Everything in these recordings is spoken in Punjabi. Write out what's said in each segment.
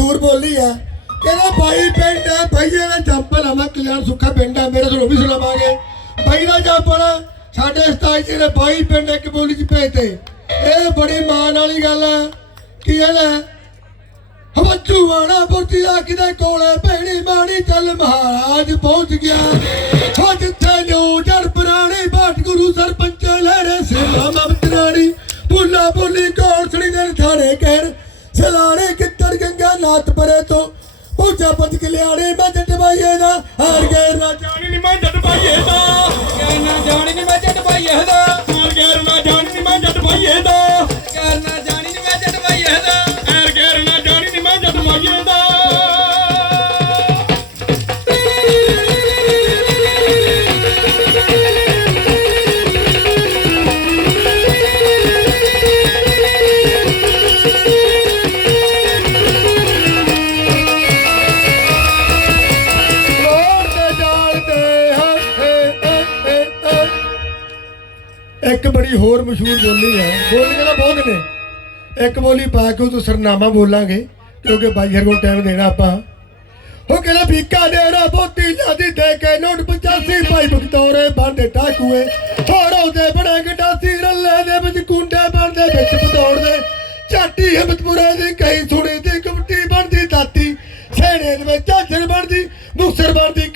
ਮਸ਼ਹੂਰ ਬੋਲੀ ਆ। ਕਹਿੰਦਾ, ਬਾਈ ਪਿੰਡ ਹੈ ਭਾਈਏ ਦਾ ਜੰਪਲ ਆ ਮੈਂ ਕਲਿਆਣ ਸੁੱਖਾ ਪਿੰਡ ਹੈ ਮੇਰੇ ਤੋਂ ਵੀ ਸੁਣਾਵਾਂਗੇ। ਬਾਈ ਦਾ ਜੰਪਲ ਸਾਡੇ ਉਸਤਾਦ ਜੀ ਨੇ ਬਾਈ ਪਿੰਡ ਇੱਕ ਬੋਲੀ ਚ ਭੇਜਤੇ। ਇਹ ਬੜੀ ਮਾਣ ਵਾਲੀ ਗੱਲ ਆ। ਕੀ ਇਹਦਾ ਹਵੱਜੂ ਵਾਣਾ ਪੁਰਤੀ ਦਾ ਕੋਲੇ ਭੈਣੀ ਬਾਣੀ ਚੱਲ ਮਹਾਰਾਜ ਪਹੁੰਚ ਗਿਆ। ਹੋ, ਜਿੱਥੇ ਨਿਊ ਜੜ ਪੁਰਾਣੀ ਬਾਟ ਗੁਰੂ ਸਰਪੰਚ ਲਹਿਰੇ ਸੇਵਾ ਮਮਤਰਾਣੀ ਭੁੱਲਾ ਭੁੱਲੀ ਕੋਸੜੀ ਦੇ ਥਾਣੇ ਕਹਿਣ ਸਲਾਣੇ ਕਿੱਤਰ ਗੰਗਾ ਨਾਥ ਪਰੇ ਤੋਂ। ਪੂਜਾ ਪੰਜ ਕਲਿਆਣੇ, ਮੈਂ ਜੱਟ ਬਾਈਏ ਦਾ ਹਾਰ ਗਏ ਨਾ ਜਾਣੀ ਮੈਂ ਜੱਟ ਭਾਈਏ ਦਾ। ਇੱਕ ਬੜੀ ਹੋਰ ਮਸ਼ਹੂਰ ਬੋਲੀ ਹੈ। ਬੋਲੀਆਂ ਤਾਂ ਬਹੁਤ ਨੇ? ਇੱਕ ਬੋਲੀ ਪਾ ਕੇ ਉਹ ਸਰਨਾਮਾ ਬੋਲਾਂਗੇ, ਕਿਉਂਕਿ ਬਾਈ ਹਰ ਕੋਲ ਟਾਈਮ ਦੇਣਾ ਆਪਾਂ। ਉਹ ਕਹਿੰਦਾ ਭੀਕਾ ਡੇਰਾ ਬੋਤੀ ਲਾਦੀ ਦੇ ਕੇ ਨੋਟ 85 ਭਾਈ ਬਖਤੌਰੇ ਬੰਦੇ ਟਾਕੂਏ। ਹੋਰ ਉਹਦੇ ਬੜਾ ਗਡਾਸੀ ਰੱਲੇ ਦੇ ਵਿੱਚ ਕੁੰਡੇ ਬਣਦੇ, ਵਿੱਚ ਬਦੌੜਦੇ ਝਾਟੀ ਹਿੰਮਤਪੁਰੇ ਦੀ ਕਈ ਸੁਣੀ ਦੀ ਕਮਟੀ ਬਣਦੀ ਦਾਤੀ। ਸੇੜੇ ਦੇ ਵਿੱਚ ਝਾਂਜਰ ਬਣਦੀ, ਮੁਕਸਰ ਬਣਦੀ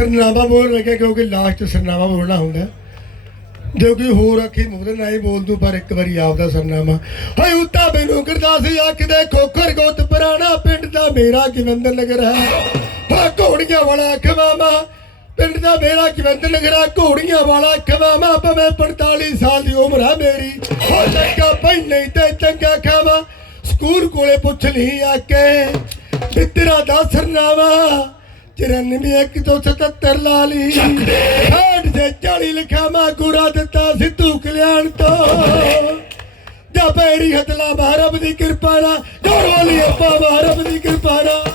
ਸਰਨਾਮਾ ਬੋਲ ਲੱਗੇ ਕਿਉਂਕਿ ਲਾਸਟ ਸਰਨਾਮਾ ਬੋਲਣਾ ਹੁੰਦਾ। ਜੋ ਕਿ ਹੋਰ ਅੱਖੀ ਮੂਹਰੇ ਨਾ ਹੀ ਬੋਲ ਦੂ, ਪਰ ਇੱਕ ਵਾਰੀ ਆਪਦਾ ਸਰਨਾਮਾ। ਹਾਏ ਉੱਤਾ ਮੈਨੂੰ ਕਰਦਾ ਸੀ ਖੋਖਰ ਗੋਤ ਪੁਰਾਣਾ ਪਿੰਡ ਦਾ ਮੇਰਾ ਕਿਵੰਦਰ ਨਗਰ ਹੈ। ਹਾਂ ਘੋੜੀਆਂ ਵਾਲਾ ਖਵਾਮਾ ਪਿੰਡ ਦਾ ਮੇਰਾ ਕਿਵੰਦਰ ਨਗਰ ਹੈ। ਘੋੜੀਆਂ ਵਾਲਾ ਖਵਾਮਾ ਭਵੇਂ 45 ਸਾਲ ਦੀ ਉਮਰ ਆ ਮੇਰੀ। ਹੋ ਲੱਗਾ ਪਹਿਲੇ ਤੇ ਚੰਗਾ ਖਾਵਾ, ਸਕੂਲ ਕੋਲੇ ਪੁੱਛ ਲਈ ਆ ਕੇ, ਮਿੱਤਰਾ ਦਾ ਸਰਨਾਵਾ 94 177 ਲਾ ਲਈ ਦੇ 40 ਲਿਖਿਆ ਮਾ ਗੁਰਾ ਦਿੱਤਾ ਸਿੱਧੂ ਕਲਿਆਣ ਤੋਂ। ਜਾ ਪੈਰੀ ਹਤਲਾ ਮਹਾਰਬ ਦੀ ਕਿਰਪਾ ਨਾਲ। ਜੋੜ ਵਾਲੀ ਅੱਪਾ ਮਹਾਰਬ ਦੀ ਕਿਰਪਾ ਨਾਲ।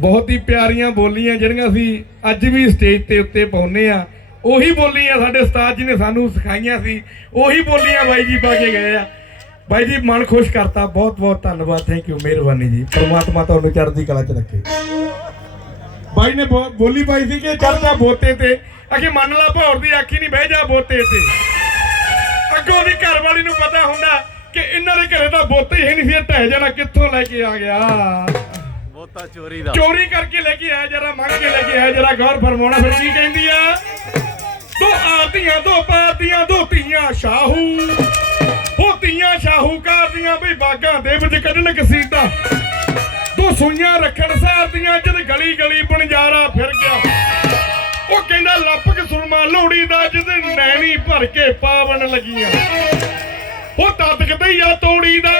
ਬਹੁਤ ਹੀ ਪਿਆਰੀਆਂ ਬੋਲੀਆਂ ਜਿਹੜੀਆਂ ਅਸੀਂ ਅੱਜ ਵੀ ਸਟੇਜ ਤੇ ਉੱਤੇ ਪਾਉਨੇ ਆ ਉਹੀ ਬੋਲੀਆਂ ਸਾਡੇ ਉਸਤਾਦ ਜੀ ਨੇ ਸਾਨੂੰ ਸਿਖਾਈਆਂ ਸੀ। ਉਹੀ ਬੋਲੀਆਂ ਬਾਈ ਜੀ ਪਾ ਕੇ ਗਏ ਆ। ਬਾਈ ਜੀ, ਮਨ ਖੁਸ਼ ਕਰਤਾ। ਬਹੁਤ ਬਹੁਤ ਧੰਨਵਾਦ। ਥੈਂਕ ਯੂ ਮਿਹਰਬਾਨੀ ਜੀ। ਪ੍ਰਮਾਤਮਾ ਤੁਹਾਨੂੰ ਚੜ੍ਹਦੀ ਕਲਾ 'ਚ ਰੱਖੇ। ਬਾਈ ਨੇ ਬੋ- ਬੋਲੀ ਪਾਈ ਸੀ ਕਿ ਚੜ੍ਹਦਾ ਬੋਤੇ ਤੇ। ਅਗੇ ਮੰਨ ਲਾ ਭੌਰ ਦੀ ਆਖੀ ਨਹੀਂ ਬਹਿ ਜਾ ਬੋਤੇ ਤੇ। ਅੱਗੋਂ ਦੀ ਘਰ ਵਾਲੀ ਨੂੰ ਪਤਾ ਹੁੰਦਾ ਕਿ ਇਹਨਾਂ ਦੇ ਘਰੇ ਤਾਂ ਬੋਤੇ ਹੀ ਨਹੀਂ ਸੀ। ਇਹ ਢਹਿ ਜਾਣਾ ਕਿੱਥੋਂ ਲੈ ਕੇ ਆ ਗਿਆ। ਬੋਤਾ ਚੋਰੀ ਦਾ। ਚੋਰੀ ਕਰਕੇ ਲੈ ਕੇ ਆਇਆ ਜਰਾ, ਮੰਗ ਕੇ ਲੈ ਕੇ ਆਇਆ ਜਰਾ, ਗੌਰ ਫਰਮਾਉਣਾ ਫਿਰ ਕੀ ਕਹਿੰਦੀ ਆ? ਦੋ ਆਰਤੀਆਂ ਦੋ ਪਾਰਤੀਆਂ ਦੋ ਧੀਆਂ, ਸ਼ਾਹੂ। ਉਹ ਧੀਆਂ ਸ਼ਾਹੂਕਾਰ ਦੀਆਂ ਵੀ ਬਾਗਾਂ ਦੇ ਵਿੱਚ ਕੱਢਣ ਕਸੀਦਾ ਦੋ ਸੂਈਆਂ ਰੱਖਣ ਸਾਰਦੀਆਂ ਜਦ ਗਲੀ ਗਲੀ ਬਣਜਾਰਾ ਫਿਰ ਗਿਆ। ਉਹ ਕਹਿੰਦਾ ਲੱਪਕ ਸੁਰਮਾ ਲੋੜੀ ਦਾ, ਜਦ ਨੈਣੀ ਭਰ ਕੇ ਪਾਵਣ ਲੱਗੀਆਂ। ਉਹ ਤਦ ਆ ਤੋੜੀ ਦਾ